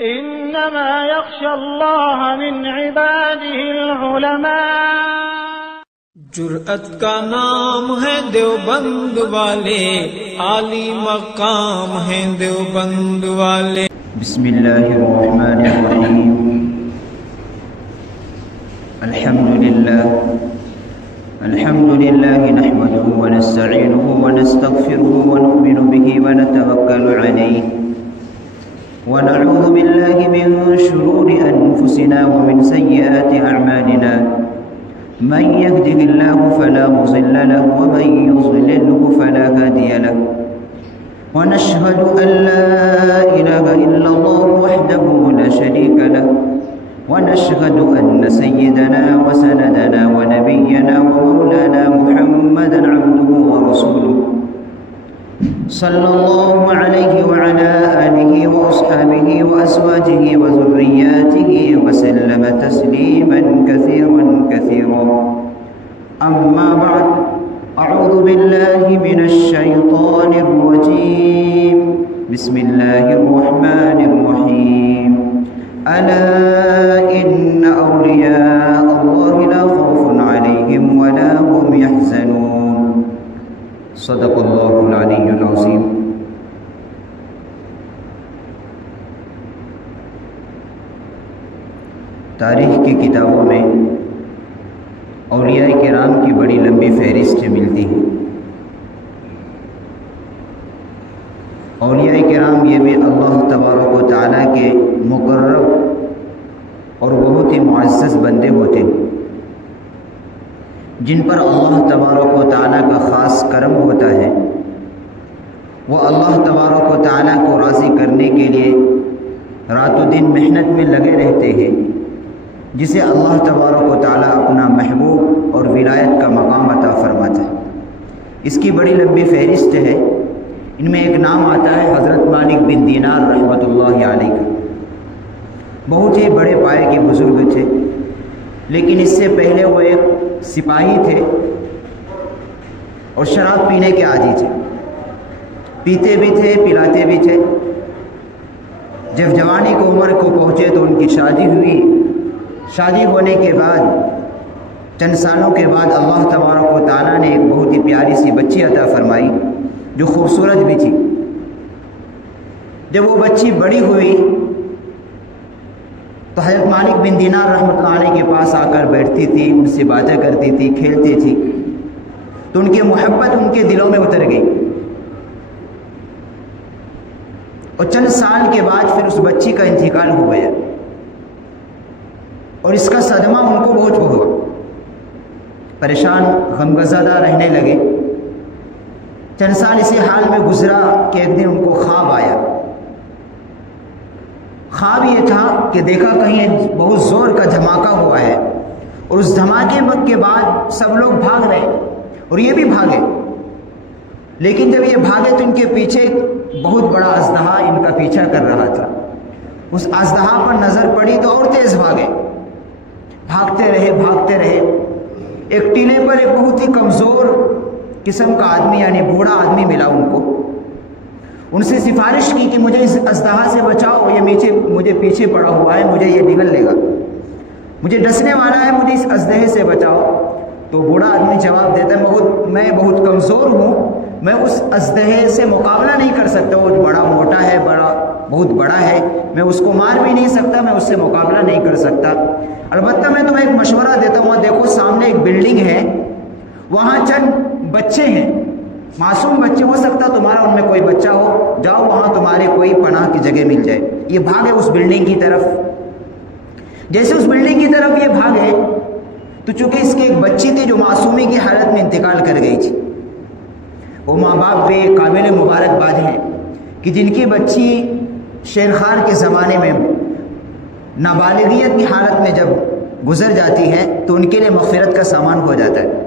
إنما يخشى الله من عباده العلماء۔ جرأت کا نام ہے دیوبند والے، عالی مقام ہے دیوبند والے۔ بسم اللہ الرحمن الرحیم۔ الحمد للہ نحمده ونستعینه ونستغفره ونؤمن به ونتوکل علیہ ونعوذ باللہ من شرور انفسنا ومن سیئات اعمالنا، من يهده الله فلا مضل له ومن يضلله فلا هادي له، ونشهد أن لا إله إلا الله وحده لا شريك له، ونشهد أن سيدنا وسندنا ونبينا ومولانا محمدا عبده ورسوله، صلى الله عليه وعلى آله وأصحابه وأزواجه وذرياته وسلم تسليما كثيرا كثيرا، أما بعد، أعوذ بالله من الشيطان الرجيم، بسم الله الرحمن الرحيم، ألا إن أولياء الله لا خوف عليهم ولا هم يحزنون، صدق الله العلي العظيم۔ تاریخ کی کتابوں میں اولیاء کرام کی بڑی لمبی فہرست ملتی ہے۔ اولیاء کرام یہ بھی اللہ تبارک و تعالیٰ کے مقرب اور بہت ہی معزز بندے ہوتے ہیں، جن پر اللہ تبارک و تعالیٰ کا خاص کرم ہوتا ہے۔ وہ اللہ تبارک و تعالیٰ کو راضی کرنے کے لیے رات و دن محنت میں لگے رہتے ہیں، جسے اللہ تبارک و تعالیٰ اپنا محبوب اور ولایت کا مقام عطا فرماتا ہے۔ اس کی بڑی لمبی فہرست ہے۔ ان میں ایک نام آتا ہے حضرت مالک بن دینار رحمۃ اللہ علیہ کا۔ بہت ہی بڑے پائے کے بزرگ تھے، لیکن اس سے پہلے وہ ایک سپاہی تھے اور شراب پینے کے عادی تھے، پیتے بھی تھے پلاتے بھی تھے۔ جب جوانی کی عمر کو پہنچے تو ان کی شادی ہوئی۔ شادی ہونے کے بعد چند سالوں کے بعد اللہ تبارک و تعالیٰ نے ایک بہت ہی پیاری سی بچی عطا فرمائی جو خوبصورت بھی تھی۔ جب وہ بچی بڑی ہوئی تو حضرت مالک بن دینار رحمۃ اللہ علیہ کے پاس آ کر بیٹھتی تھی، ان سے باتیں کرتی تھی، کھیلتی تھی، تو ان کی محبت ان کے دلوں میں اتر گئی۔ اور چند سال کے بعد پھر اس بچی کا انتقال ہو گیا اور اس کا صدمہ ان کو بہت ہوا۔ پریشان غمگزدہ رہنے لگے۔ چند سال اسی حال میں گزرا کہ ایک دن ان کو خواب آیا۔ خواب یہ تھا کہ دیکھا کہیں بہت زور کا دھماکہ ہوا ہے، اور اس دھماکے کے بعد سب لوگ بھاگ رہے اور یہ بھی بھاگے، لیکن جب یہ بھاگے تو ان کے پیچھے بہت بڑا اژدہا ان کا پیچھا کر رہا تھا۔ اس اژدہا پر نظر پڑی تو اور تیز بھاگے، بھاگتے رہے۔ ایک ٹیلے پر ایک بہت ہی کمزور قسم کا آدمی یعنی بوڑھا آدمی ملا ان کو۔ ان سے سفارش کی کہ مجھے اس اژدہا سے بچاؤ، یہ مجھے پیچھے پڑا ہوا ہے، مجھے یہ نگل لے گا، مجھے ڈسنے والا ہے، مجھے اس اژدہے سے بچاؤ۔ تو بوڑھا آدمی جواب دیتا ہے میں بہت کمزور ہوں، میں اس اژدہے سے مقابلہ نہیں کر سکتا، وہ بڑا موٹا ہے، بہت بڑا ہے، میں اس کو مار بھی نہیں سکتا، میں اس سے مقابلہ نہیں کر سکتا۔ البتہ میں تمہیں ایک مشورہ دیتا ہوں، دیکھو سامنے ایک بلڈنگ ہے، وہاں چند بچے ہیں، معصوم بچے، ہو سکتا تمہارا ان میں کوئی بچہ ہو، جاؤ وہاں تمہارے کوئی پناہ کی جگہ مل جائے۔ یہ بھاگے اس بلڈنگ کی طرف۔ جیسے اس بلڈنگ کی طرف یہ بھاگے تو چونکہ اس کی ایک بچی تھی جو معصومی کی حالت میں انتقال کر گئی تھی۔ وہ ماں باپ بھی قابل مبارکباد ہیں کہ جن کی بچی شیرخوار کے زمانے میں نابالغیت کی حالت میں جب گزر جاتی ہے تو ان کے لیے مغفرت کا سامان ہو جاتا ہے۔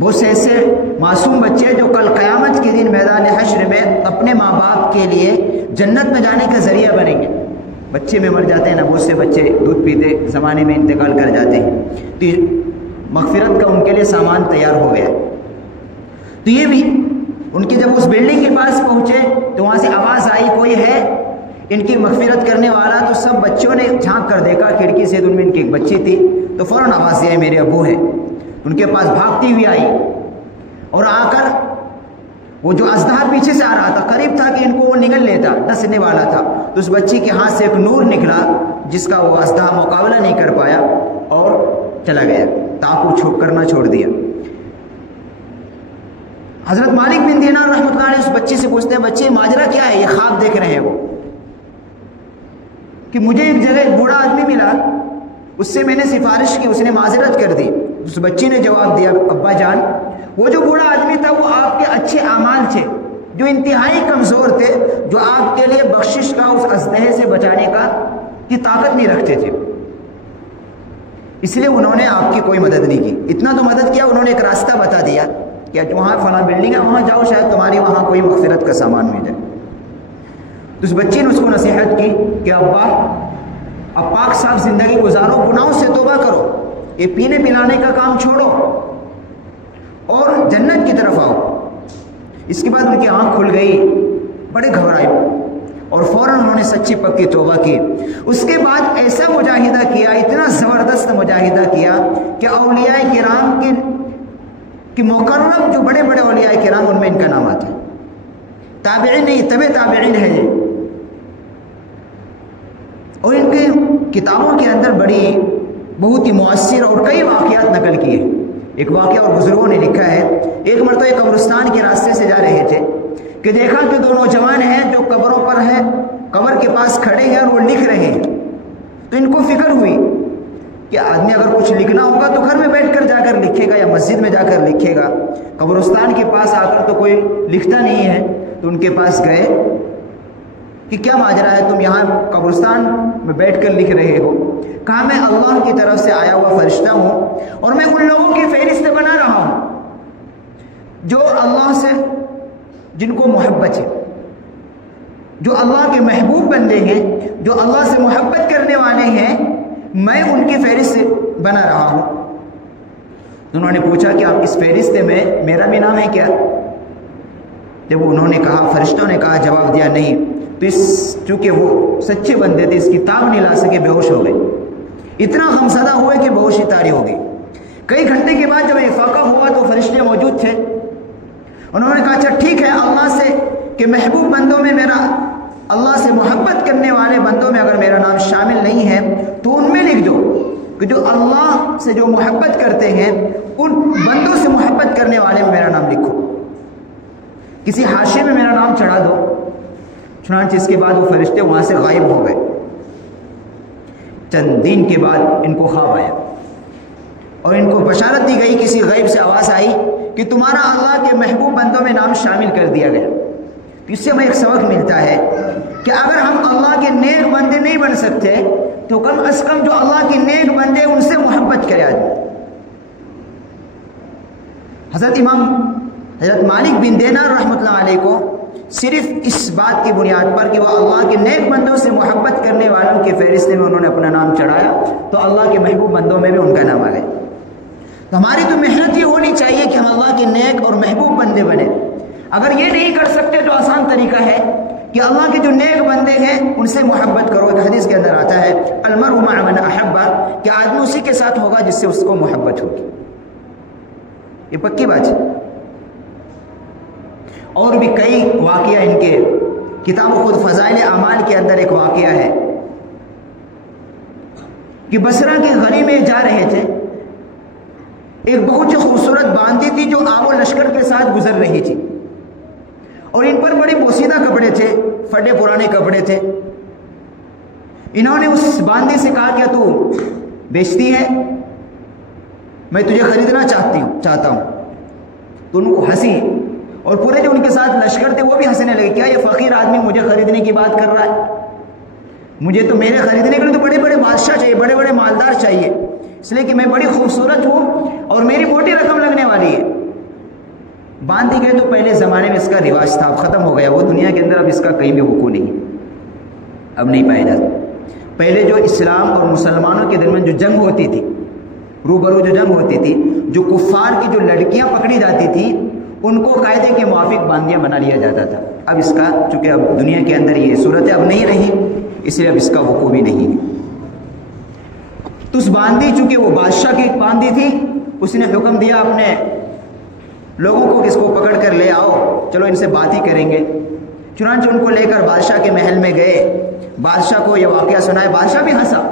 بہت سے ایسے معصوم بچے جو کل قیامت کے دن میدان حشر میں اپنے ماں باپ کے لیے جنت میں جانے کا ذریعہ بنیں گے۔ بچے میں مر جاتے ہیں نا، بہت سے بچے دودھ پیتے زمانے میں انتقال کر جاتے ہیں، تو مغفرت کا ان کے لیے سامان تیار ہو گیا۔ تو یہ بھی ان کے جب اس بلڈنگ کے پاس پہنچے تو وہاں سے آواز آئی کوئی ہے، ان کی مغفرت کرنے والا، تو سب بچوں نے جھانک کر دیکھا کھڑکی سے، تو ان میں ان کی ایک بچی تھی، تو فوراً آواز دیا میرے ابو ہے، ان کے پاس بھاگتی ہوئی آئی اور آ کر وہ جو اژدہا پیچھے سے آ رہا تھا، قریب تھا کہ ان کو وہ نگل لیتا، ڈسنے والا تھا، تو اس بچی کے ہاتھ سے ایک نور نکلا جس کا وہ اژدہا مقابلہ نہیں کر پایا اور چلا گیا، تاکو چھوپ کرنا چھوڑ دیا۔ حضرت مالک بن دینار رحمۃ اللہ علیہ اس بچی سے پوچھتے ہیں، بچے ماجرا کیا ہے؟ یہ خواب دیکھ رہے ہیں وہ کہ مجھے ایک جگہ ایک بوڑھا آدمی ملا، اس سے میں نے سفارش کی، اس نے معذرت کر دی۔ اس بچی نے جواب دیا، ابا جان وہ جو بوڑھا آدمی تھا وہ آپ کے اچھے اعمال تھے جو انتہائی کمزور تھے، جو آپ کے لیے بخشش کا اس اژدہے سے بچانے کی طاقت نہیں رکھتے تھے، اس لیے انہوں نے آپ کی کوئی مدد نہیں کی۔ اتنا تو مدد کیا، انہوں نے ایک راستہ بتا دیا کہ وہاں فلاں بلڈنگ ہے، وہاں جاؤ، شاید تمہاری وہاں کوئی مغفرت کا سامان مل جائے۔ تو اس بچی نے اس کو نصیحت کی کہ ابا اب پاک صاف زندگی گزارو، گناہوں سے توبہ کرو، یہ پینے پلانے کا کام چھوڑو اور جنت کی طرف آؤ۔ اس کے بعد ان کی آنکھ کھل گئی، بڑے گھبرائے اور فوراً انہوں نے سچی پکی توبہ کی۔ اس کے بعد ایسا مجاہدہ کیا، اتنا زبردست مجاہدہ کیا کہ اولیاء کرام کی مقرب جو بڑے بڑے اولیاء کرام، ان میں ان کا نام آتا ہے۔ تابعین نہیں، تبع تابعین ہے یہ، اور ان کے کتابوں کے اندر بہت ہی مؤثر اور کئی واقعات نقل کیے۔ ایک واقعہ اور بزرگوں نے لکھا ہے، ایک مرتبہ قبرستان کے راستے سے جا رہے تھے کہ دیکھا کہ دو نوجوان ہیں جو قبروں پر ہیں، قبر کے پاس کھڑے ہیں اور وہ لکھ رہے ہیں۔ تو ان کو فکر ہوئی کہ آدمی اگر کچھ لکھنا ہوگا تو گھر میں بیٹھ کر جا کر لکھے گا یا مسجد میں جا کر لکھے گا، قبرستان کے پاس آ کر تو کوئی لکھتا نہیں ہے۔ تو ان کے پاس گئے کہ کیا ماجرا ہے، تم یہاں قبرستان میں بیٹھ کر لکھ رہے ہو؟ کہا میں اللہ کی طرف سے آیا ہوا فرشتہ ہوں اور میں ان لوگوں کی فہرست بنا رہا ہوں جو اللہ سے، جن کو محبت ہے، جو اللہ کے محبوب بندے ہیں، جو اللہ سے محبت کرنے والے ہیں، میں ان کی فہرست بنا رہا ہوں۔ انہوں نے پوچھا کہ آپ اس فہرست میں میرا بھی نام ہے کیا؟ جب انہوں نے کہا، فرشتوں نے کہا، جواب دیا نہیں، تو چونکہ وہ سچے بندے تھے، اس کتاب نہیں لا سکے، بے ہوش ہو گئے، اتنا غمزدہ ہوئے کہ بے ہوشی طاری ہو گئی۔ کئی گھنٹے کے بعد جب افاقہ ہوا تو فرشتے موجود تھے، انہوں نے کہا اچھا ٹھیک ہے، اللہ سے کہ محبوب بندوں میں میرا، اللہ سے محبت کرنے والے بندوں میں اگر میرا نام شامل نہیں ہے تو ان میں لکھ دو کہ جو اللہ سے جو محبت کرتے ہیں ان بندوں سے محبت کرنے والے میں میرا نام لکھو، کسی حاشیے میں میرا نام چڑھا دو۔ چنانچہ اس کے بعد وہ فرشتے وہاں سے غائب ہو گئے۔ چند دن کے بعد ان کو خواب آیا اور ان کو بشارت دی گئی، کسی غیب سے آواز آئی کہ تمہارا اللہ کے محبوب بندوں میں نام شامل کر دیا گیا۔ اس سے ہمیں ایک سبق ملتا ہے کہ اگر ہم اللہ کے نیک بندے نہیں بن سکتے تو کم از کم جو اللہ کے نیک بندے ان سے محبت کرے آدمی۔ حضرت مالک بن دینار رحمۃ اللہ علیہ کو صرف اس بات کی بنیاد پر کہ وہ اللہ کے نیک بندوں سے محبت کرنے والوں کے فہرست میں انہوں نے اپنا نام چڑھایا تو اللہ کے محبوب بندوں میں بھی ان کا نام آ گیا۔ تو ہماری تو محنت یہ ہونی چاہیے کہ ہم اللہ کے نیک اور محبوب بندے بنیں۔ اگر یہ نہیں کر سکتے تو آسان طریقہ ہے کہ اللہ کے جو نیک بندے ہیں ان سے محبت کرو۔ ایک حدیث کے اندر آتا ہے المرء مع من احب، کہ آدمی اسی کے ساتھ ہوگا جس سے اس کو محبت ہوگی، یہ پکی بات ہے۔ اور بھی کئی واقعہ ان کے کتاب خود فضائل اعمال کے اندر ایک واقعہ ہے کہ بصرہ کے غری میں جا رہے تھے، ایک بہت ہی خوبصورت باندی تھی جو آب و لشکر کے ساتھ گزر رہی تھی اور ان پر بڑے بوسیدہ کپڑے تھے، پھٹے پرانے کپڑے تھے۔ انہوں نے اس باندی سے کہا کیا تو بیچتی ہے؟ میں تجھے خریدنا چاہتا ہوں۔ تو ان کو ہنسی اور پورے جو ان کے ساتھ لشکر تھے وہ بھی ہنسنے لگے، کیا یہ فقیر آدمی مجھے خریدنے کی بات کر رہا ہے؟ مجھے تو میرے خریدنے کے لیے تو بڑے بڑے بادشاہ چاہیے، بڑے بڑے مالدار چاہیے، اس لیے کہ میں بڑی خوبصورت ہوں اور میری موٹی رقم لگنے والی ہے۔ باندھ دی گئے تو پہلے زمانے میں اس کا رواج تھا، اب ختم ہو گیا وہ دنیا کے اندر، اب اس کا کہیں بھی وقوع نہیں، اب نہیں پایا جاتا۔ پہلے جو اسلام اور مسلمانوں کے درمیان جو جنگ ہوتی تھی، روبرو جو جنگ ہوتی تھی، جو کفار کی جو لڑکیاں پکڑی جاتی تھی ان کو قاعدے کے موافق باندیاں بنا لیا جاتا تھا۔ اب اس کا چونکہ اب دنیا کے اندر یہ صورت اب نہیں رہی، اس لیے اب اس کا وقوع بھی نہیں ہے۔ تو اس باندی، چونکہ وہ بادشاہ کی باندی تھی، اس نے حکم دیا اپنے لوگوں کو کہ اس کو پکڑ کر لے آؤ، چلو ان سے بات ہی کریں گے۔ چنانچہ ان کو لے کر بادشاہ کے محل میں گئے، بادشاہ کو یہ واقعہ سنائے۔ بادشاہ بھی ہنسا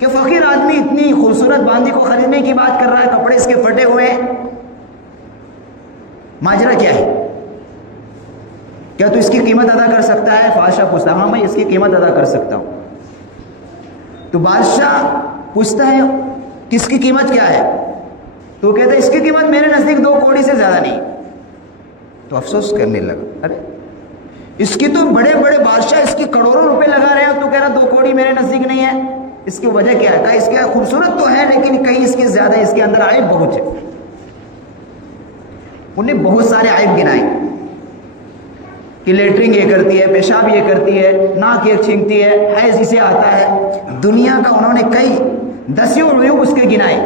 کہ فقیر آدمی اتنی خوبصورت باندی کو خریدنے کی بات کر رہا ہے، کپڑے اس کے پھٹے ہوئے ہیں، ماجرا کیا ہے؟ کیا تو اس کی قیمت ادا کر سکتا ہے؟ بادشاہ پوچھتا، ہاں میں اس کی قیمت ادا کر سکتا ہوں۔ تو بادشاہ پوچھتا ہے کس کی قیمت کیا ہے؟ تو کہتا ہے اس کی قیمت میرے نزدیک 2 کوڑی سے زیادہ نہیں۔ تو افسوس کرنے لگا، ارے اس کی تو بڑے بڑے بادشاہ اس کی کروڑوں روپے لگا رہے ہیں، تو کہہ رہا 2 کوڑی میرے نزدیک نہیں ہے۔ اس کی وجہ کیا ہے؟ کہا اس کے خوبصورت تو ہے لیکن کہیں اس کی زیادہ، اس کے اندر عیب بہت ہے۔ انہیں بہت سارے عیب گنائے کہ لیٹرنگ یہ کرتی ہے، پیشاب یہ کرتی ہے، ناک یہ چھینکتی ہے، حیض اسے آتا ہے، دنیا کا انہوں نے کئی دسیوں عیوب اس کے گنائے۔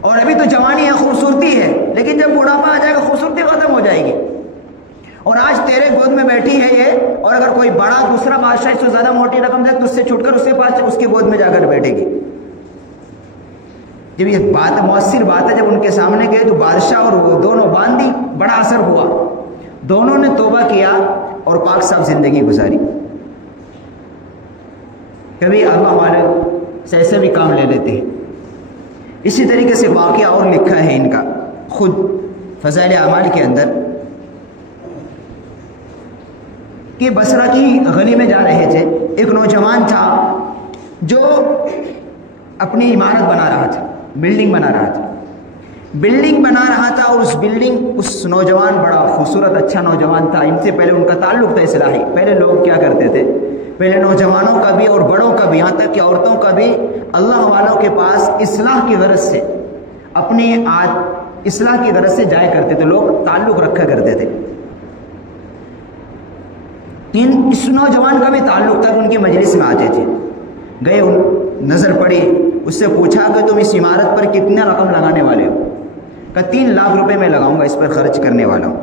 اور ابھی تو جوانی ہے، خوبصورتی ہے، لیکن جب بڑھاپا آ جائے گا خوبصورتی ختم ہو جائے گی۔ اور آج تیرے گود میں بیٹھی ہے یہ، اور اگر کوئی بڑا دوسرا بادشاہ اس سے زیادہ موٹی رقم دے تو اس سے چھوٹ کر اس کے پاس اس کی گود میں جا کر بیٹھے گی۔ جب یہ بات مؤثر بات ہے، جب ان کے سامنے گئے تو بادشاہ اور وہ دونوں باندی بڑا اثر ہوا، دونوں نے توبہ کیا اور پاک صاف زندگی گزاری۔ کبھی اللہ والے سے ایسے بھی کام لے لیتے ہیں۔ اسی طریقے سے واقعہ اور لکھا ہے ان کا خود فضائل اعمال کے اندر کہ بصرہ کی گلی میں جا رہے تھے، ایک نوجوان تھا جو اپنی عمارت بنا رہا تھا، بلڈنگ بنا رہا تھا، بلڈنگ بنا رہا تھا، اور اس نوجوان بڑا خوبصورت اچھا نوجوان تھا۔ ان سے پہلے ان کا تعلق تھا اصلاحی۔ پہلے لوگ کیا کرتے تھے، پہلے نوجوانوں کا بھی اور بڑوں کا بھی، یہاں تک کہ عورتوں کا بھی اللہ والوں کے پاس اصلاح کی غرض سے، اپنی اصلاح کی غرض سے جایا کرتے تھے، لوگ تعلق رکھا کرتے تھے۔ اس نوجوان کا بھی تعلق تھا، ان کی مجلس میں آتے تھے، گئے، نظر پڑی، اس سے پوچھا کہ تم اس عمارت پر کتنا رقم لگانے والے ہو؟ کہا 3 لاکھ روپے میں لگاؤں گا، اس پر خرچ کرنے والا ہوں۔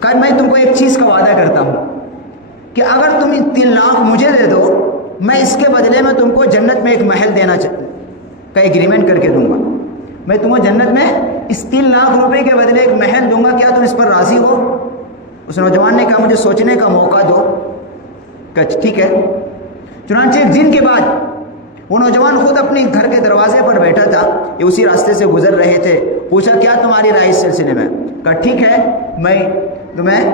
کہا میں تم کو ایک چیز کا وعدہ کرتا ہوں کہ اگر تم 3 لاکھ مجھے دے دو، میں اس کے بدلے میں تم کو جنت میں ایک محل دینا کا ایگریمنٹ کر کے دوں گا۔ میں تم کو جنت میں اس 3 لاکھ روپے کے بدلے ایک محل دوں گا، کیا تم اس پر راضی ہو؟ اس نوجوان نے کہا مجھے سوچنے کا موقع دو۔ کہا ٹھیک ہے۔ چنانچہ ایک دن کے بعد وہ نوجوان خود اپنے گھر کے دروازے پر بیٹھا تھا، یہ اسی راستے سے گزر رہے تھے، پوچھا کیا تمہاری رائے اس سلسلے میں؟ کہا ٹھیک ہے، میں تمہیں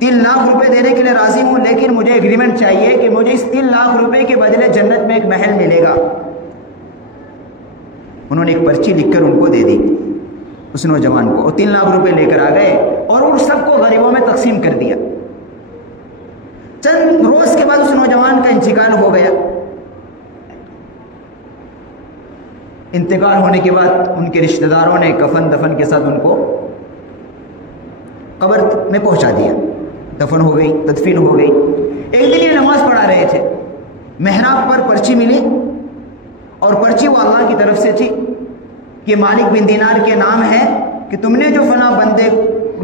3 لاکھ روپے دینے کے لیے راضی ہوں، لیکن مجھے ایگریمنٹ چاہیے کہ مجھے اس 3 لاکھ روپے کے بدلے جنت میں ایک محل ملے گا۔ انہوں نے ایک پرچی لکھ کر ان کو دے دی اس نوجوان کو، اور 3 لاکھ روپے لے کر آ گئے اور ان سب کو غریبوں میں تقسیم کر دیا۔ چند روز کے بعد اس نوجوان کا انتقال ہو گیا۔ انتقال ہونے کے بعد ان کے رشتہ داروں نے کفن دفن کے ساتھ ان کو قبر میں پہنچا دیا، دفن ہو گئی، تدفین ہو گئی۔ ایک دن یہ نماز پڑھا رہے تھے، محراب پر پرچی ملی، اور پرچی وہ اللہ کی طرف سے تھی کہ مالک بن دینار کے نام ہے کہ تم نے جو فلاں بندے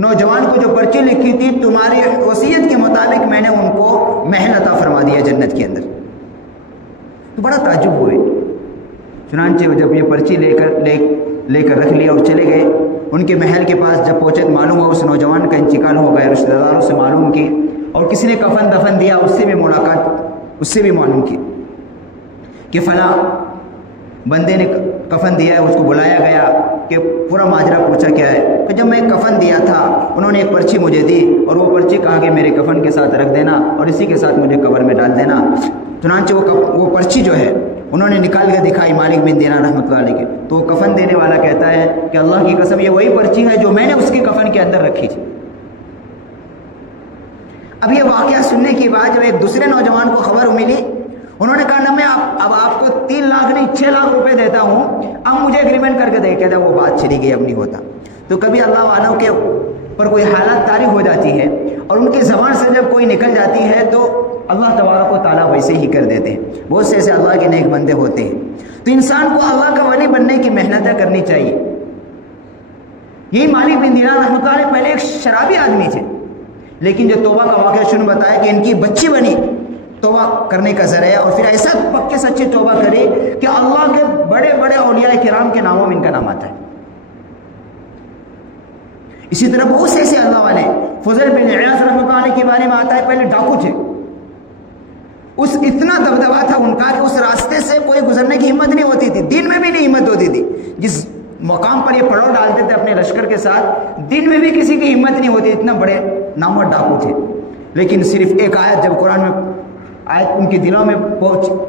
نوجوان کو جو پرچی لکھی تھی، تمہاری وصیت کے مطابق میں نے ان کو محل عطا فرما دیا جنت کے اندر۔ تو بڑا تعجب ہوئے۔ چنانچہ جب یہ پرچی لے کر رکھ لیا اور چلے گئے، ان کے محل کے پاس جب پہنچے تو معلوم ہوا اس نوجوان کا انتقال ہو گیا۔ رشتہ داروں سے معلوم کی، اور کسی نے کفن دفن دیا، اس سے بھی ملاقات، اس سے بھی معلوم کی کہ فلاں بندے نے کفن دیا ہے، اس کو بلایا گیا کہ پورا ماجرا پوچھا کیا ہے، کہ جب میں کفن دیا تھا انہوں نے ایک پرچی مجھے دی، اور وہ پرچی کہا کہ میرے کفن کے ساتھ رکھ دینا اور اسی کے ساتھ مجھے قبر میں ڈال دینا۔ چنانچہ وہ پرچی جو ہے انہوں نے نکال کے دکھائی مالک بن دینار رحمۃ اللہ علیہ کے، تو وہ کفن دینے والا کہتا ہے کہ اللہ کی قسم یہ وہی پرچی ہے جو میں نے اس کے کفن کے اندر رکھی تھی۔ اب یہ واقعہ سننے کے بعد جب ایک دوسرے نوجوان کو خبر ملی، انہوں نے کہا نا میں اب آپ کو 3 لاکھ نہیں 6 لاکھ روپے دیتا ہوں، اب مجھے ایگریمنٹ کر کے دے۔ کہتا وہ بات چلی گئی، اب نہیں ہوتا۔ تو کبھی اللہ والوں کے پر کوئی حالات طاری ہو جاتی ہے اور ان کی زبان سے جب کوئی نکل جاتی ہے تو اللہ تبارک و تعالیٰ ویسے ہی کر دیتے ہیں۔ بہت سے ایسے اللہ کے نیک بندے ہوتے ہیں۔ تو انسان کو اللہ کا ولی بننے کی محنتیں کرنی چاہیے، یہی مالک بن دینار رحمۃ اللہ علیہ پہلے ایک شرابی آدمی تھے، لیکن جو توبہ کا واقعہ شروع بتایا کہ ان کی بچی بنی توبہ کرنے کا ذریعہ، اور پھر ایسا پکے سچے توبہ کرے کہ اللہ کے بڑے بڑے اولیاء کرام کے ناموں میں ان کا نام آتا ہے۔ اسی طرح بہت سے ایسے اللہ والے، فضل بن عیاض رحمۃ اللہ علیہ کے بارے میں آتا ہے پہلے ڈاکو تھے، اس اتنا دبدبا تھا ان کا کہ اس راستے سے کوئی گزرنے کی ہمت نہیں ہوتی تھی، دن میں بھی نہیں ہمت ہوتی تھی، جس مقام پر یہ پڑاؤ ڈالتے تھے اپنے لشکر کے ساتھ دن میں بھی کسی کی ہمت نہیں ہوتی، اتنا بڑے نامور ڈاکو تھے۔ لیکن صرف ایک آیت جب قرآن میں آیت ان کے دلوں میں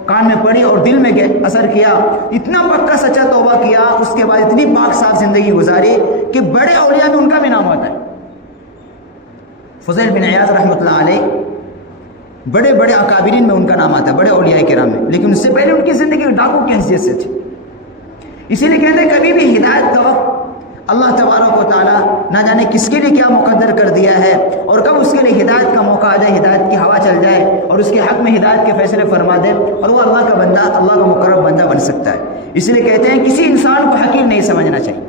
کان میں پڑی اور دل میں اثر کیا، اتنا پکا سچا توبہ کیا، اس کے بعد اتنی پاک صاف زندگی گزاری کہ بڑے اولیاء میں ان کا بھی نام آتا ہے۔ فضیل بن عیاض رحمۃ اللہ علیہ بڑے بڑے اکابرین میں ان کا نام آتا ہے، بڑے اولیاء کرام میں، لیکن اس سے پہلے ان کی زندگی ڈاکو کی حیثیت سے تھی۔ اسی لیے کہتے ہیں کبھی بھی ہدایت کا وقت اللہ تبارک و تعالیٰ نہ جانے کس کے لیے کیا مقدر کر دیا ہے، اور کب اس کے لیے ہدایت کا موقع آ جائے، ہدایت کی ہوا چل جائے اور اس کے حق میں ہدایت کے فیصلے فرما دے، اور وہ اللہ کا بندہ، اللہ کا مقرب بندہ بن سکتا ہے۔ اس لیے کہتے ہیں کسی انسان کو حقیر نہیں سمجھنا چاہیے،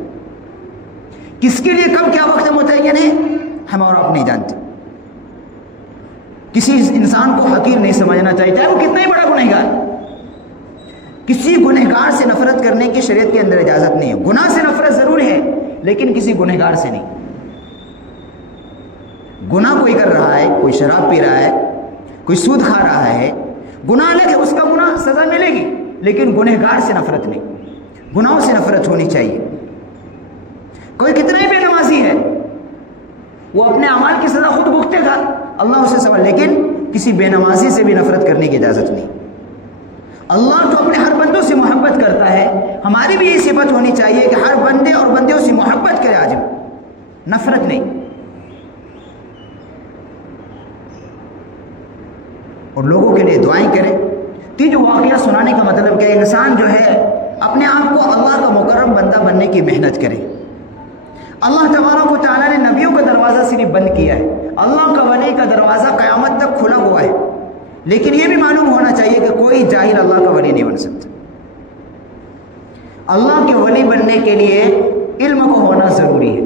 کس کے لیے کب کیا وقت متعین ہے ہم اور آپ نہیں جانتے۔ کسی انسان کو حقیر نہیں سمجھنا چاہیے، چاہے وہ کتنا ہی بڑا گنہگار۔ کسی گنہگار سے نفرت کرنے کی شریعت کے اندر اجازت نہیں ہے، گناہ سے نفرت ضرور ہے لیکن کسی گنہگار سے نہیں۔ گناہ کوئی کر رہا ہے، کوئی شراب پی رہا ہے، کوئی سود کھا رہا ہے، گناہ الگ ہے، اس کا گناہ سزا ملے گی، لیکن گنہگار سے نفرت نہیں، گناہوں سے نفرت ہونی چاہیے۔ کوئی کتنا ہی بے نمازی ہے، وہ اپنے اعمال کی سزا خود بھگتے گا، اللہ اسے سوال، لیکن کسی بے نمازی سے بھی نفرت کرنے کی اجازت نہیں۔ اللہ تو اپنے ہر بندوں سے محبت کرتا ہے، ہماری بھی یہ صفت ہونی چاہیے کہ ہر بندے اور بندیوں سے محبت کرے، آج نفرت نہیں۔ اور لوگوں کے لیے دعائیں کرے۔ تین جو واقعہ سنانے کا مطلب کہ انسان جو ہے اپنے آپ کو اللہ کا مکرم بندہ بننے کی محنت کرے۔ اللہ تبارک و تعالیٰ نے نبیوں کا دروازہ صرف بند کیا ہے، اللہ کا ولی کا دروازہ قیامت تک کھلا ہوا ہے، لیکن یہ بھی معلوم ہونا چاہیے کہ کوئی جاہل اللہ کا ولی نہیں بن سکتا۔ اللہ کے ولی بننے کے لیے علم کو ہونا ضروری ہے،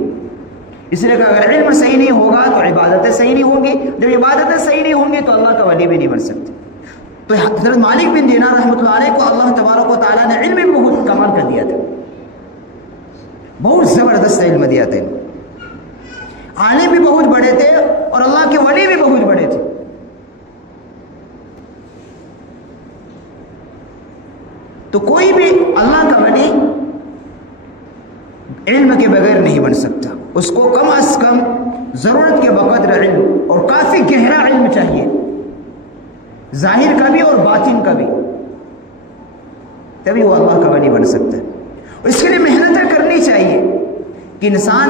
اس لیے کہ اگر علم صحیح نہیں ہوگا تو عبادتیں صحیح نہیں ہوں گی، جب عبادتیں صحیح نہیں ہوں گی تو اللہ کا ولی بھی نہیں بن سکتے۔ تو حضرت مالک بن دینار رحمۃ اللہ علیہ کو اللہ تبارک و تعالیٰ نے علم میں بہت کمال کر دیا تھا، بہت زبردست علم دیا تھا، عالم بھی بہت بڑے تھے اور اللہ کے ولی بھی بہت بڑے تھے۔ تو کوئی بھی اللہ کا ولی علم کے بغیر نہیں بن سکتا، اس کو کم از کم ضرورت کے بقدر علم اور کافی گہرا علم چاہیے، ظاہر کا بھی اور باطن کا بھی، تبھی وہ اللہ کا ولی بن سکتا ہے۔ اور اس کے لیے محنتیں کرنی چاہیے کہ انسان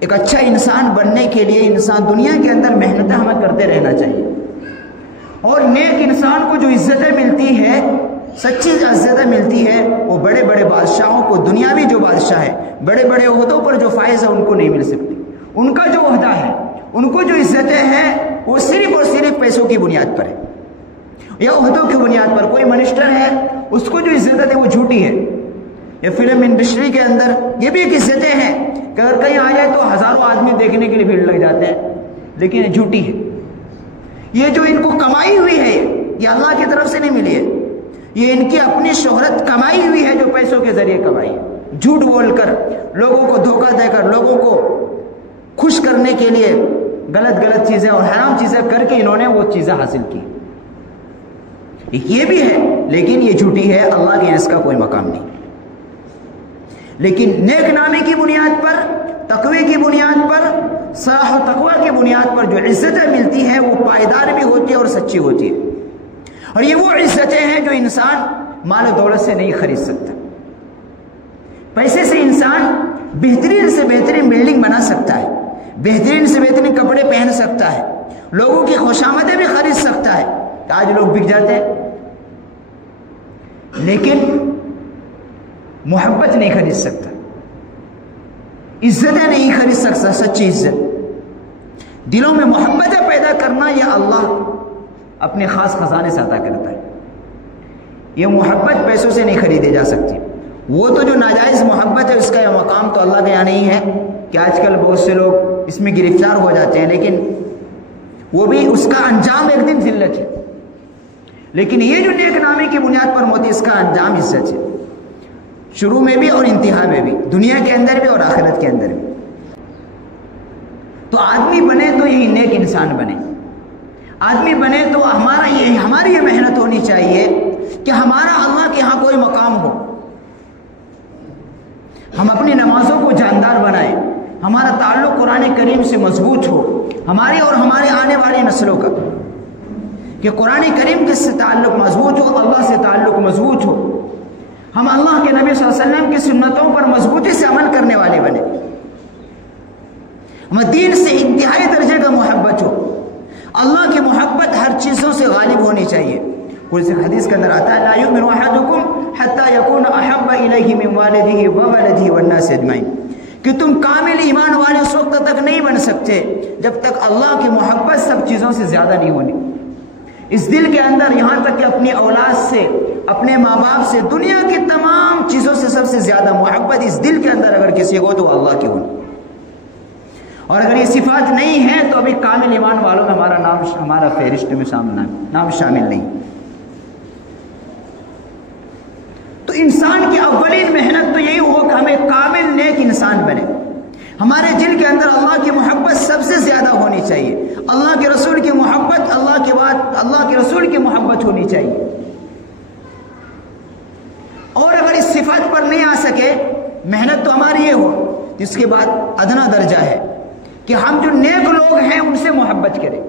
ایک اچھا انسان بننے کے لیے انسان دنیا کے اندر محنتیں ہمیں کرتے رہنا چاہیے، اور نیک انسان کو جو عزتیں ملتی ہے، سچی عزتیں ملتی ہے، وہ بڑے بڑے بادشاہوں کو، دنیاوی جو بادشاہ ہے، بڑے بڑے عہدوں پر جو فائز ہے ان کو نہیں مل سکتی۔ ان کا جو عہدہ ہے، ان کو جو عزتیں ہیں، وہ صرف اور صرف پیسوں کی بنیاد پر ہے یا عہدوں کی بنیاد پر۔ کوئی منسٹر ہے، اس کو جو عزتیں ہیں وہ جھوٹی ہے۔ یا فلم انڈسٹری کے اندر یہ بھی ایک عزتیں ہیں کہ اگر کہیں آ جائے تو ہزاروں آدمی دیکھنے کے لیے بھیڑ لگ جاتے ہیں، لیکن یہ جھوٹی ہے۔ یہ جو ان کو کمائی ہوئی ہے یہ اللہ کی طرف سے نہیں ملی ہے، یہ ان کی اپنی شہرت کمائی ہوئی ہے جو پیسوں کے ذریعے کمائی ہے، جھوٹ بول کر، لوگوں کو دھوکہ دے کر، لوگوں کو خوش کرنے کے لیے غلط غلط چیزیں اور حرام چیزیں کر کے انہوں نے وہ چیزیں حاصل کی۔ یہ بھی ہے لیکن یہ جھوٹی ہے، اللہ کے اس کا کوئی مقام نہیں۔ لیکن نیک نامی کی بنیاد پر، تقوی کی بنیاد پر، صلاح و تقوی کی بنیاد پر جو عزتیں ملتی ہیں وہ پائیدار بھی ہوتی ہے اور سچی ہوتی ہے، اور یہ وہ عزتیں ہیں جو انسان مال و دولت سے نہیں خرید سکتا۔ پیسے سے انسان بہترین سے بہترین بلڈنگ بنا سکتا ہے، بہترین سے بہترین کپڑے پہن سکتا ہے، لوگوں کی خوشامدیں بھی خرید سکتا ہے، آج لوگ بک جاتے ہیں، لیکن محبت نہیں خرید سکتا، عزتیں نہیں خرید سکتا۔ سچی عزت، دلوں میں محبتیں پیدا کرنا، یہ اللہ اپنے خاص خزانے سے عطا کرتا ہے۔ یہ محبت پیسوں سے نہیں خریدی جا سکتی، وہ تو جو ناجائز محبت ہے اس کا مقام تو اللہ کے یہاں نہیں ہے کہ آج کل بہت سے لوگ اس میں گرفتار ہو جاتے ہیں، لیکن وہ بھی اس کا انجام ایک دن ذلت ہے، لیکن یہ جو نیک نامی کی بنیاد پر موت اس کا انجام عزت ہے، شروع میں بھی اور انتہا میں بھی، دنیا کے اندر بھی اور آخرت کے اندر بھی۔ تو آدمی بنے تو یہی نیک انسان بنے، آدمی بنے تو ہماری یہ محنت ہونی چاہیے کہ ہمارا اللہ کے ہاں کوئی مقام ہو، ہم اپنی نمازوں کو جاندار بنائیں، ہمارا تعلق قرآن کریم سے مضبوط ہو، ہماری اور ہمارے آنے والی نسلوں کا، کہ قرآن کریم کے سے تعلق مضبوط ہو، اللہ سے تعلق مضبوط ہو، ہم اللہ کے نبی صلی اللہ علیہ وسلم کی سنتوں پر مضبوطی سے عمل کرنے والے بنے، ہمیں دین سے انتہائی درجے کا محبت ہو، اللہ کی محبت ہر چیزوں سے غالب ہونی چاہیے۔ کوئی حدیث کے اندر آتا ہے لا یؤمن احدکم حتی یکون احب الیہ من والدہ وولدہ والناس اجمعین، کہ تم کامل ایمان والے اس وقت تک نہیں بن سکتے جب تک اللہ کی محبت سب چیزوں سے زیادہ نہیں ہونی، اس دل کے اندر یہاں تک کہ اپنی اولاد سے، اپنے ماں باپ سے، دنیا کی تمام چیزوں سے سب سے زیادہ محبت اس دل کے اندر اگر کسی کو تو اللہ کی ہونی، اور اگر یہ صفات نہیں ہے تو ابھی کامل ایمان والوں میں ہمارا نام، ہمارا فہرست میں نام شامل نہیں۔ تو انسان کی اولین محنت تو یہی ہو کہ ہمیں کامل نیک انسان بنے، ہمارے دل کے اندر اللہ کی محبت سب سے زیادہ ہونی چاہیے، اللہ کے رسول کی محبت، اللہ کے بعد اللہ کے رسول کی محبت ہونی چاہیے، اور اگر اس صفات پر نہیں آ سکے محنت تو ہماری یہ ہو، جس کے بعد ادنا درجہ ہے کہ ہم جو نیک لوگ ہیں ان سے محبت کریں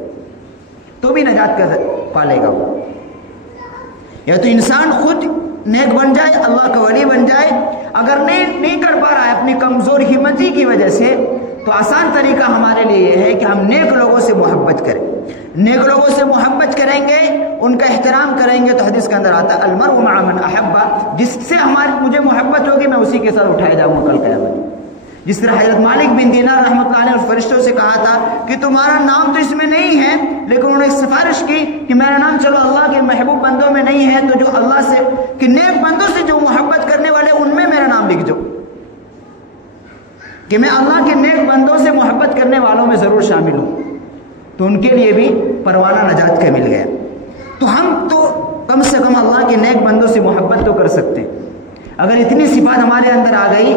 تو بھی نجات کا پالے گا وہ، یا تو انسان خود نیک بن جائے، اللہ کا ولی بن جائے، اگر نہیں کر پا رہا ہے اپنی کمزور ہمتی کی وجہ سے، تو آسان طریقہ ہمارے لیے یہ ہے کہ ہم نیک لوگوں سے محبت کریں، نیک لوگوں سے محبت کریں گے، ان کا احترام کریں گے، تو حدیث کے اندر آتا ہے المرء مع من احب، جس سے مجھے محبت ہوگی میں اسی کے ساتھ اٹھایا جاؤں گا کل قیامت۔ جس طرح حضرت مالک بن دینار رحمۃ اللہ علیہ اور فرشتوں سے کہا تھا کہ تمہارا نام تو اس میں نہیں ہے، لیکن انہوں نے سفارش کی کہ میرا نام چلو اللہ کے محبوب بندوں میں نہیں ہے، تو جو اللہ سے کہ نیک بندوں سے جو محبت کرنے والے ان میں میرا نام لکھ دو، کہ میں اللہ کے نیک بندوں سے محبت کرنے والوں میں ضرور شامل ہوں، تو ان کے لیے بھی پروانہ نجات کا مل گیا۔ تو ہم تو کم سے کم اللہ کے نیک بندوں سے محبت تو کر سکتے ہیں، اگر اتنی صفات ہمارے اندر آ گئی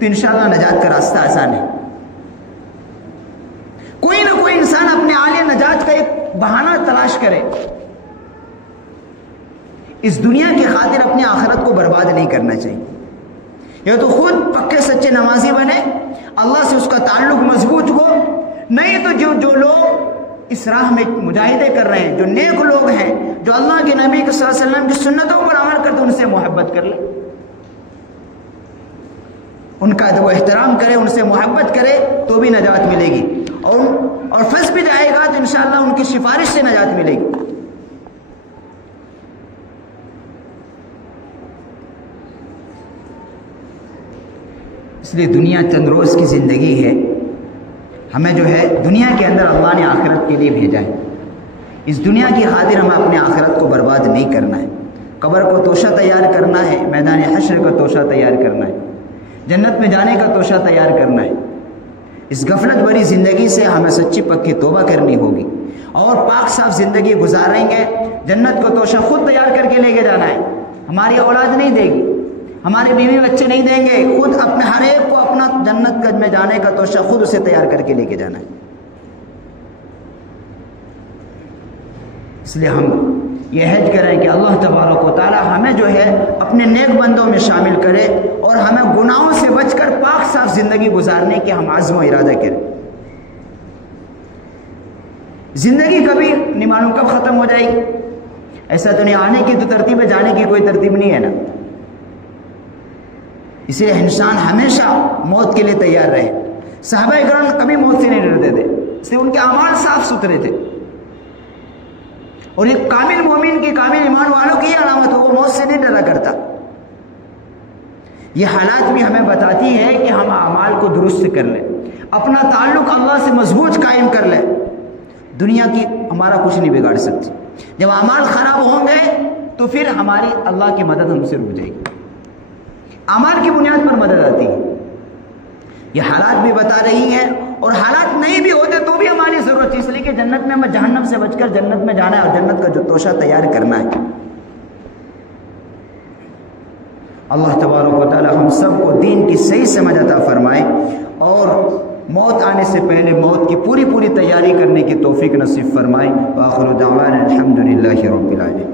تو انشاءاللہ نجات کا راستہ آسان ہے۔ کوئی نہ کوئی انسان اپنے عالیہ نجات کا ایک بہانہ تلاش کرے، اس دنیا کی خاطر اپنی آخرت کو برباد نہیں کرنا چاہیے، یا تو خود پکے سچے نمازی بنے، اللہ سے اس کا تعلق مضبوط ہو، نہیں تو جو لوگ اس راہ میں مجاہدے کر رہے ہیں، جو نیک لوگ ہیں، جو اللہ کے نبی صلی اللہ علیہ وسلم کی سنتوں پر عمل کرتے ان سے محبت کر لے، ان کا وہ احترام کرے، ان سے محبت کرے تو بھی نجات ملے گی، اور پھنس بھی جائے گا تو انشاءاللہ ان کی سفارش سے نجات ملے گی۔ اس لیے دنیا چند روز کی زندگی ہے، ہمیں جو ہے دنیا کے اندر اللہ نے آخرت کے لیے بھیجا ہے، اس دنیا کی خاطر ہمیں اپنے آخرت کو برباد نہیں کرنا ہے، قبر کو توشہ تیار کرنا ہے، میدان حشر کا توشہ تیار کرنا ہے، جنت میں جانے کا توشہ تیار کرنا ہے۔ اس غفلت بھری زندگی سے ہمیں سچی پکی توبہ کرنی ہوگی، اور پاک صاف زندگی گزاریں گے، جنت کو توشہ خود تیار کر کے لے کے جانا ہے، ہماری اولاد نہیں دے گی، ہمارے بیوی بچے نہیں دیں گے، خود اپنے ہر ایک کو اپنا جنت میں جانے کا توشہ خود اسے تیار کر کے لے کے جانا ہے۔ اس لیے ہم یہ عہد کریں کہ اللہ تبارک و تعالی ہمیں جو ہے اپنے نیک بندوں میں شامل کرے، اور ہمیں گناہوں سے بچ کر پاک صاف زندگی گزارنے کے ہم عزم و ارادہ کریں۔ زندگی کبھی نہیں معلوم کب ختم ہو جائے گی، ایسا تو نہیں، آنے کی تو ترتیب ہے، جانے کی کوئی ترتیب نہیں ہے نا، اس لیے انسان ہمیشہ موت کے لیے تیار رہے۔ صحابہ کرام کبھی موت سے نہیں ڈرتے تھے، اس لیے ان کے اعمال صاف ستھرے تھے، اور ایک کامل مومن کی، کامل ایمان والوں کی علامت ہو، وہ موت سے نہیں ڈرا کرتا۔ یہ حالات بھی ہمیں بتاتی ہے کہ ہم اعمال کو درست کر لیں، اپنا تعلق اللہ سے مضبوط قائم کر لیں، دنیا کی ہمارا کچھ نہیں بگاڑ سکتی۔ جب اعمال خراب ہوں گے تو پھر ہماری اللہ کی مدد ہم سے رک جائے گی۔ اعمال کی بنیاد پر مدد آتی ہے. یہ حالات بھی بتا رہی ہیں، اور حالات نہیں بھی ہوتے تو بھی ہماری ضرورت ہے، اس لیے کہ جنت میں ہمیں جہنم سے بچ کر جنت میں جانا ہے اور جنت کا جو توشہ تیار کرنا ہے. اللہ تبارک و تعالی ہم سب کو دین کی صحیح سمجھ عطا فرمائے اور موت آنے سے پہلے موت کی پوری تیاری کرنے کی توفیق نصیب فرمائے. وآخر دعوانا الحمدللہ رب العالمین.